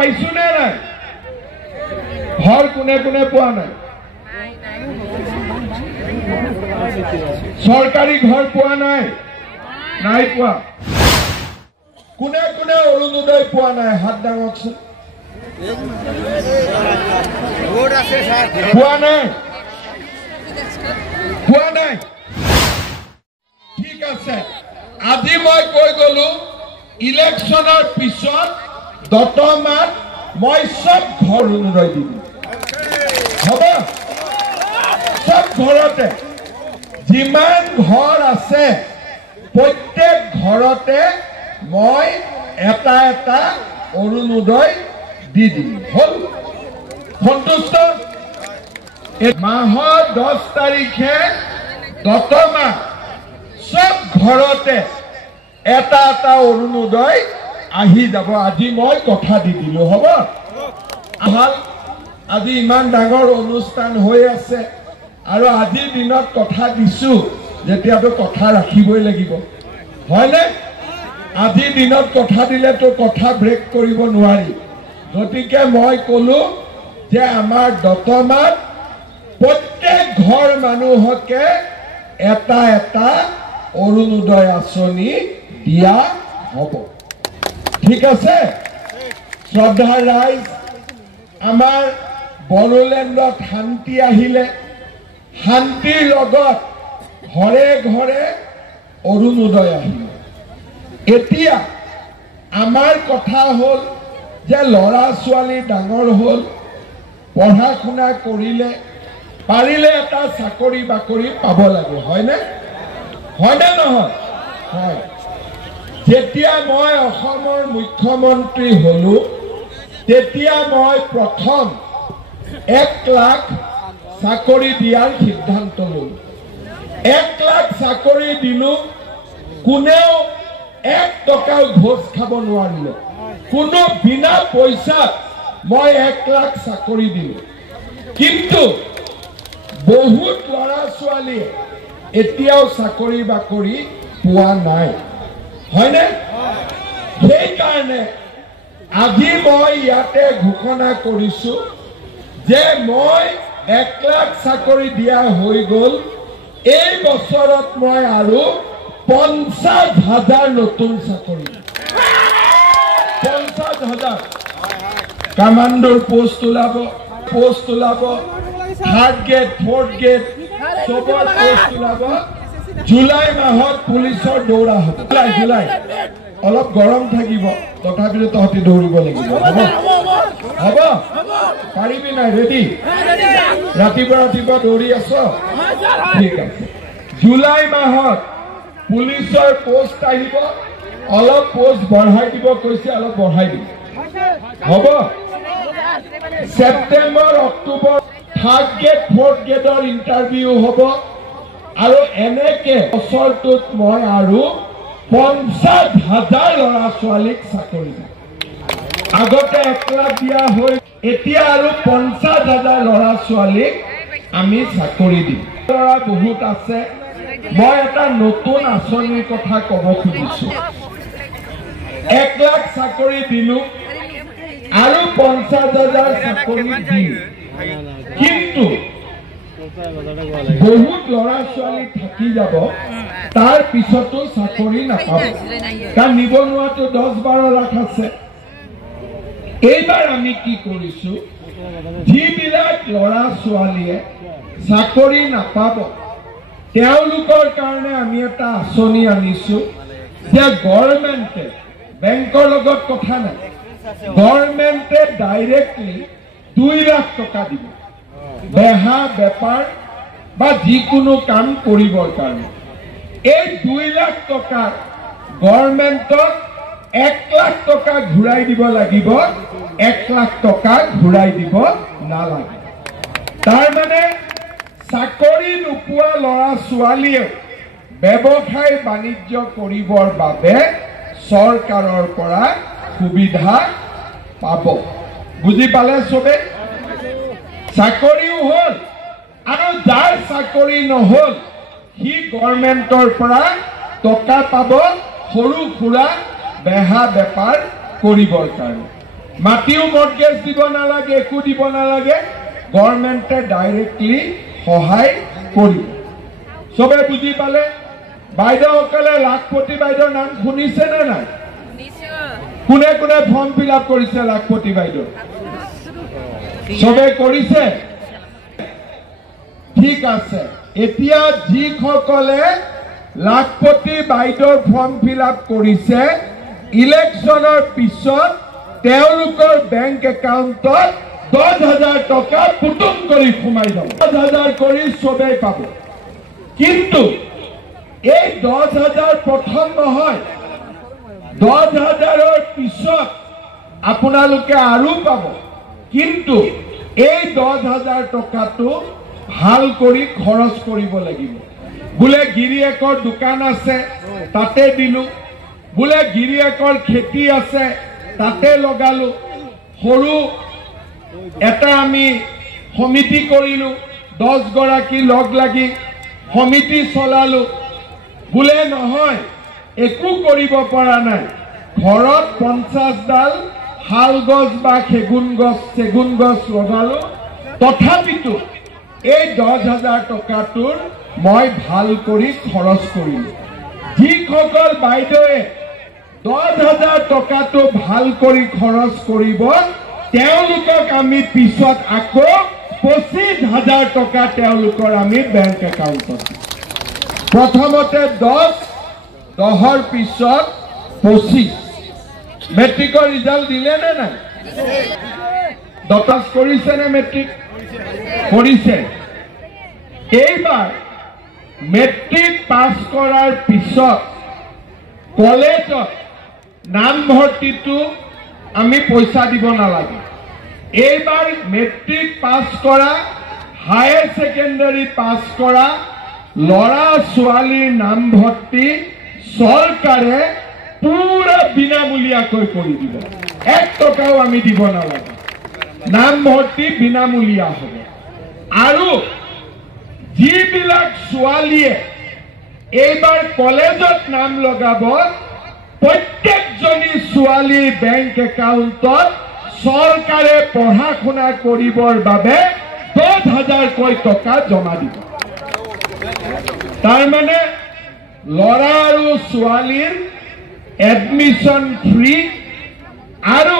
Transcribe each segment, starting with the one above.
পাইছো নে নাই ঘৰ কোনে কোনে পোৱা নাই চৰকাৰী ঘৰ পোৱা নাই নাই পোৱা কোনে কোনে অৰুণোদয় পোৱা নাই হাত দাঙকচোন পোৱা নাই ঠিক আছে আজি মই কৈ গলো ইলেকশনৰ পিছত দতমান মই সব ঘৰ অৰুণোদয় দিম হ'ব সব ঘৰতে যিমান ঘৰ আছে প্ৰত্যেক ঘৰতে মই এটা এটা অৰুণোদয় দি দিম হল সন্তুষ্ট মাহৰ 10 তাৰিখে দতমাহ সব ঘৰতে এটা এটা অৰুণোদয় আহি যাব আজি মই কথা দি দিলো হ'ব ভাল আজি ইমান ডাঙৰ অনুষ্ঠান হৈ আছে আৰু আজি দিনত কথা দিছো যেতিয়াতো কথা ৰাখিবই লাগিব হয়নে আজি দিনত কথা দিলে তো কথা ব্ৰেক কৰিব নোৱাৰি গতিকে মই কলো যে আমাৰ দতমাত প্ৰত্যেক ঘৰ মানুহকে এটা এটা অৰুণোদয় আঁচনি দিয়া হ'ব ঠিক আছে শ্ৰদ্ধা ৰাইজ আমাৰ বড়োলেণ্ডত শান্তি আহিলে শান্তিৰ লগত ঘৰে ঘৰে অৰুণোদয় আহিলে এতিয়া আমাৰ কথা হল যে লৰা ছোৱালী ডাঙৰ হল পঢ়া শুনা কৰিলে পাৰিলে এটা চাকৰি বাকৰি পাব লাগে হয়নে নহয় হয় যেতিয়া মই অসমৰ মুখ্যমন্ত্ৰী হলো তেতিয়া মই প্ৰথম 1 লাখ চাকৰি দিয়াৰ সিদ্ধান্ত ললো 1 লাখ চাকৰি দিলো কোনেও 1 টকাও ঘোষ খাব নোৱাৰিলে কোনো বিনা পইচাত মই 1 লাখ চাকৰি দিলো কিন্তু বহুত লৰা ছোৱালীয়ে এতিয়াও চাকৰি বাকৰি পোৱা নাই হয়নে সেই কাৰণে আজি মই ইয়াতে ঘোষণা কৰিছো যে মই 1 লাখ চাকৰি দিয়া হৈ গল এই বছৰত মই আৰু 50,000 নতুন চাকৰি 50,000 কমান্ডৰ পোষ্ট ওলাব থাৰ্ড গেট ফৰ্থ গেট সবৰ পোষ্ট ওলাব জুলাই মাহত পুলিচৰ দৌৰা হ'ব জুলাই অলপ গৰম থাকিব তথাপিও তহঁতি দৌৰিব লাগিব হ'ব পাৰিবি নাই ৰেডি ৰাতিপুৱা দৌৰি আছ ঠিক আছে জুলাই মাহত পুলিচৰ পোষ্ট আহিব অলপ পোষ্ট বঢ়াই দিব কৈছে অলপ বঢ়াই দিব হ'ব September October third grade fourth গেটৰ ইণ্টাৰভিউ হ'ব আৰু এনেকে বছৰটোত মই আৰু 50,000 লৰা ছোৱালীক চাকৰি দিম আগতে 1 লাখ দিয়া হৈ এতিয়া আৰু 50,000 লৰা ছোৱালীক আমি চাকৰি দিম লৰা বহুত আছে মই এটা নতুন আঁচনিৰ কথা ক'ব খুজিছো 1 লাখ চাকৰি দিলো আৰু 50,000 চাকৰি দিম কিন্তু বহুত লৰা ছোৱালী থাকি যাব তাৰ পিছতো চাকৰি নাপাব কাৰণ নিবনুৱাটো 10-12 লাখ আছে এইবাৰ আমি কি কৰিছো যিবিলাক লৰা ছোৱালীয়ে চাকৰি নাপাব তেওঁলোকৰ কাৰণে আমি এটা আঁচনি আনিছো যে গভৰ্ণমেণ্টে বেংকৰ লগত কথা নাই গভৰ্ণমেণ্টে ডাইৰেক্টলি 2 লাখ টকা দিব বেহা বেপাৰ বা যিকোনো কাম কৰিবৰ কাৰণে এই 2 লাখ টকা গভৰ্ণমেণ্টক 1 লাখ টকা ঘূৰাই দিব লাগিব 1 লাখ টকা ঘূৰাই দিব নালাগে তাৰ মানে চাকৰি নোপোৱা লৰা ছোৱালীয়ে ব্যৱসায় বাণিজ্য কৰিবৰ বাবে চৰকাৰৰ পৰা সুবিধা পাব বুজি পালে সবে চাকৰিও হল আৰু যাৰ চাকৰি নহল হি গভৰ্ণমেণ্টৰ পৰা টকা পাব সৰু খুৰা বেহা বেপাৰ কৰিবৰ কাৰণে মাটিও মৰ্টগেজ দিব নালাগে, একো দিব নালাগে, গভৰ্ণমেণ্টে ডাইৰেক্টলি সহায় কৰিব। চবে বুজি পালে? বাইদেউসকলে লাখপতি বাইদেউৰ নাম শুনিছে নে নাই? কোনে কোনে ফৰ্ম ফিল আপ কৰিছে লাখপতি বাইদেউ? চবে কৰিছে? ঠিক আছে। এতিয়া যিসকলে লাখপতি বাইদেউৰ ফৰ্ম ফিল আপ কৰিছে, ইলেকশ্যনৰ পিছত তেওঁলোকৰ বেংক একাউণ্টত 10,000 টকা পুতুম কৰি সোমাই যাব। 10,000 কৰি চবেই পাব। কিন্তু এই 10,000 প্ৰথম নহয়, 10,000ৰ পিছত আপোনালোকে আৰু পাব। কিন্তু এই 10,000 টকাটো ভাল কৰি খৰচ কৰিব লাগিব। বোলে গিৰিয়েকৰ দোকান আছে, তাতে দিলো। বোলে গিৰিয়েকৰ খেতি আছে, তাতে লগালো। সৰু এটা আমি সমিতি কৰিলো, 10 গৰাকী লগ লাগি সমিতি চলালো। বোলে নহয়, একো কৰিব পৰা নাই, ঘৰত 50ডাল শাল গছ বা চেগুন গছ লগালো, তথাপিতো এই 10,000 টকাটোৰ মই ভাল কৰি খৰচ কৰিলো। যিসকল বাইদেৱে 10,000 টকাটো ভাল কৰি খৰচ কৰিব, তেওঁলোকক আমি পিছত আকৌ 25,000 টকা তেওঁলোকৰ আমি বেংক একাউণ্টত। প্ৰথমতে 10, 10ৰ পিছত 25। মেট্ৰিকৰ ৰিজাল্ট দিলে নে নাই? দপাস কৰিছে নে মেট্ৰিক? কৰিছে। এইবাৰ মেট্ৰিক পাছ কৰাৰ পিছত কলেজত নামভৰ্তিটো আমি পইচা দিব নালাগে। এইবাৰ মেট্ৰিক পাছ কৰা, হায়াৰ ছেকেণ্ডাৰী পাছ কৰা ল'ৰা ছোৱালীৰ নামভৰ্তি চৰকাৰে পুৰা বিনামূলীয়াকৈ কৰি দিব। 1 টকাও আমি দিব নালাগে। নামভৰ্তি বিনামূলীয়া হ'ব। আৰু যিবিলাক ছোৱালীয়ে এইবাৰ কলেজত নাম লগাব, প্ৰত্যেকজনী ছোৱালীৰ বেংক একাউণ্টত চৰকাৰে পঢ়া শুনা কৰিবৰ বাবে 10,000কৈ টকা জমা দিব। তাৰমানে ল'ৰা আৰু ছোৱালীৰ এডমিশ্যন ফ্ৰী, আৰু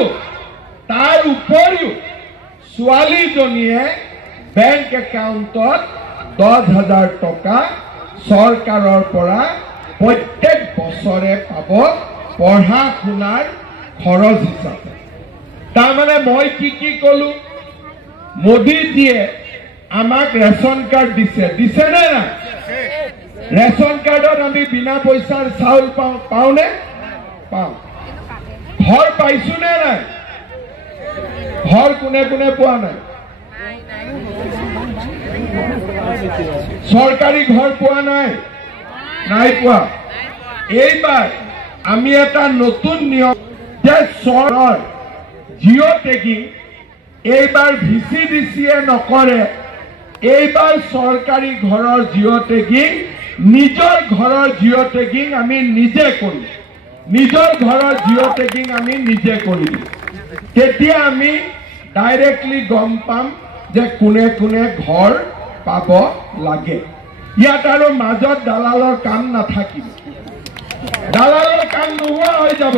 তাৰ উপৰিও ছোৱালীজনীয়ে বেংক একাউণ্টত 10,000 টকা চৰকাৰৰ পৰা প্ৰত্যেক বছৰে পাব পঢ়া শুনাৰ খৰচ হিচাপে। তাৰমানে মই কি কলো, মোদীজীয়ে আমাক ৰেচন কাৰ্ড দিছে নে নাই? ৰেচন কাৰ্ডত আমি বিনা পইচাৰ চাউল পাওঁনে? পাওঁ। ঘৰ পাইছো নে নাই? ঘৰ কোনে কোনে পোৱা নাই? চৰকাৰী ঘৰ পোৱা নাই? নাই পোৱা। এইবাৰ আমি এটা নতুন নিয়ম যে চৰৰ জিঅ' টেগিং এইবাৰ VCDCয়ে নকৰে। এইবাৰ চৰকাৰী ঘৰৰ জিঅ' টেগিং, নিজৰ ঘৰৰ জিঅ' টেগিং আমি নিজে কৰিম। নিজৰ ঘৰৰ জিঅ' টেগিং আমি নিজে কৰিম। তেতিয়া আমি ডাইৰেক্টলি গম পাম যে কোনে কোনে ঘৰ পাব লাগে। ইয়াত আৰু মাজত দালালৰ কাম নাথাকিব। দালালৰ কাম নোহোৱা হৈ যাব।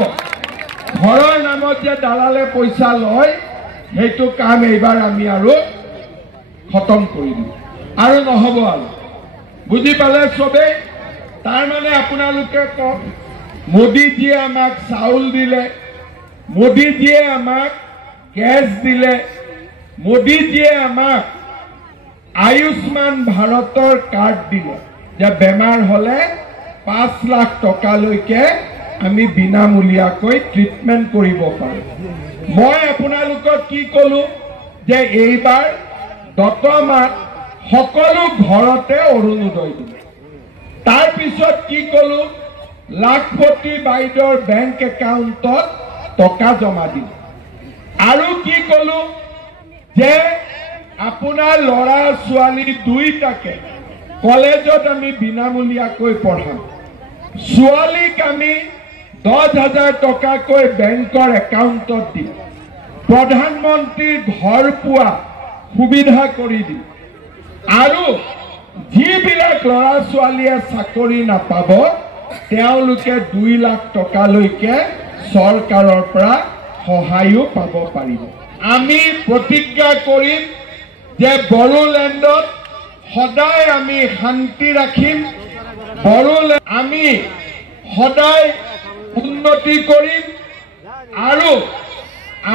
ঘৰৰ নামত যে দালালে পইচা লয়, সেইটো কাম এইবাৰ আমি আৰু খতম কৰি দিম। আৰু নহ'ব আৰু। বুজি পালে চবেই? তাৰমানে আপোনালোকে কওক, মোদীজীয়ে আমাক চাউল দিলে, মোদীজীয়ে আমাক গেছ দিলে, মোদীজীয়ে আমাক আয়ুষ্মান ভাৰতৰ কাৰ্ড দিলে, যে বেমাৰ হলে 5 লাখ টকালৈকে আমি বিনামূলীয়াকৈ ট্ৰিটমেণ্ট কৰিব পাৰোঁ। মই আপোনালোকক কি কলো, যে এইবাৰ দতমাত সকলো ঘৰতে অৰুণোদয় দিলে। তাৰপিছত কি কলো, লাখপতি বাইদেউৰ বেংক একাউণ্টত টকা জমা দিলে। আৰু কি কলো, যে আপোনাৰ ল'ৰা ছোৱালী দুইটাকে কলেজত আমি বিনামূলীয়াকৈ পঢ়াম। ছোৱালীক আমি 10,000 টকাকৈ বেংকৰ একাউণ্টত দিম। প্ৰধানমন্ত্ৰীৰ ঘৰ পোৱা সুবিধা কৰি দিম আৰু যিবিলাক ল'ৰা ছোৱালীয়ে চাকৰি নাপাব তেওঁলোকে 2 লাখ টকালৈকে চৰকাৰৰ পৰা সহায়ো পাব পাৰিব। আমি প্ৰতিজ্ঞা কৰিম যে বড়োলেণ্ডত সদায় আমি শান্তি ৰাখিম, বড়োলেণ্ড আমি সদায় উন্নতি কৰিম আৰু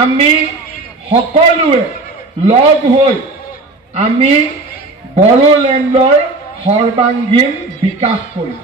আমি সকলোৱে লগ হৈ আমি বড়োলেণ্ডৰ সৰ্বাংগীন বিকাশ কৰিম।